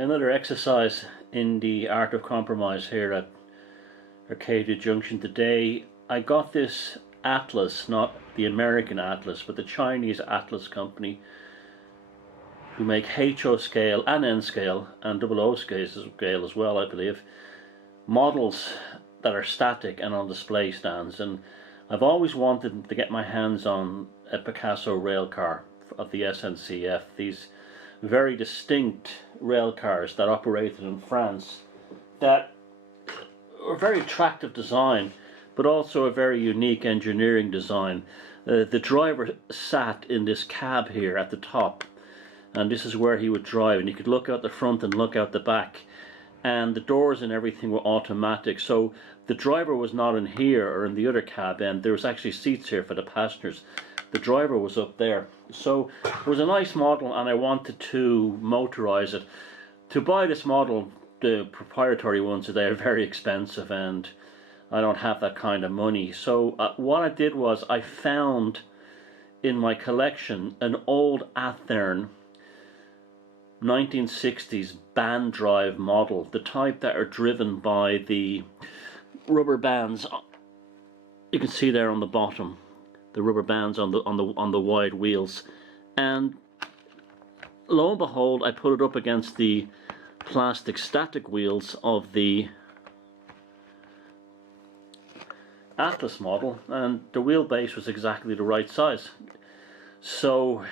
Another exercise in the art of compromise here at Arcadia Junction today. I got this Atlas, not the American Atlas, but the Chinese Atlas company, who make HO scale and N scale and OO scale as well, I believe, models that are static and on display stands. And I've always wanted to get my hands on a Picasso railcar of the SNCF, these very distinct rail cars that operated in France that were very attractive design, but also a very unique engineering design. The driver sat in this cab here at the top, and this is where he would drive, and you could look out the front and look out the back, and the doors and everything were automatic, so the driver was not in here or in the other cab end. There was actually seats here for the passengers. The driver was up there. So it was a nice model, and I wanted to motorize it. To buy this model, the proprietary ones today are very expensive, and I don't have that kind of money. So what I did was I found in my collection an old Athearn 1960s band drive model, the type that are driven by the rubber bands. You can see there on the bottom, the rubber bands on the wide wheels, and lo and behold, I put it up against the plastic static wheels of the Atlas model, and the wheelbase was exactly the right size. So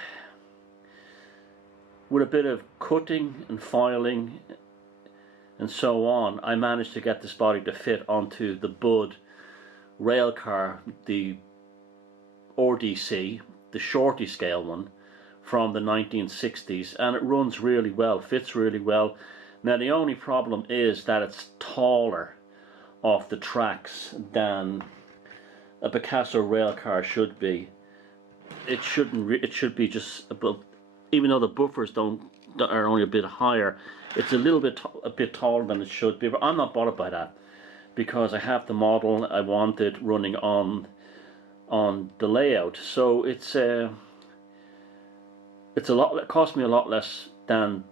with a bit of cutting and filing and so on, I managed to get this body to fit onto the Bud railcar, the RDC, the shorty scale one from the 1960s, and it runs really well, fits really well. Now the only problem is that it's taller off the tracks than a Picasso railcar should be. It should be just above, even though the buffers are only a bit higher, it's a bit taller than it should be. But I'm not bothered by that, because I have the model I wanted running on the layout. So it's a lot. It cost me a lot less than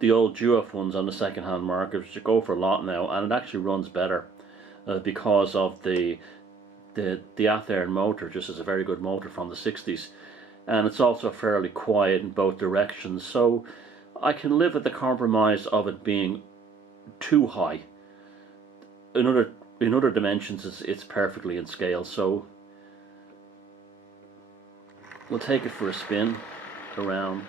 the old Duof ones on the second-hand market, which go for a lot now, and it actually runs better because of the Athearn motor. Just is a very good motor from the 60s, and it's also fairly quiet in both directions. So I can live with the compromise of it being too high. In other dimensions, it's perfectly in scale. So we'll take it for a spin around.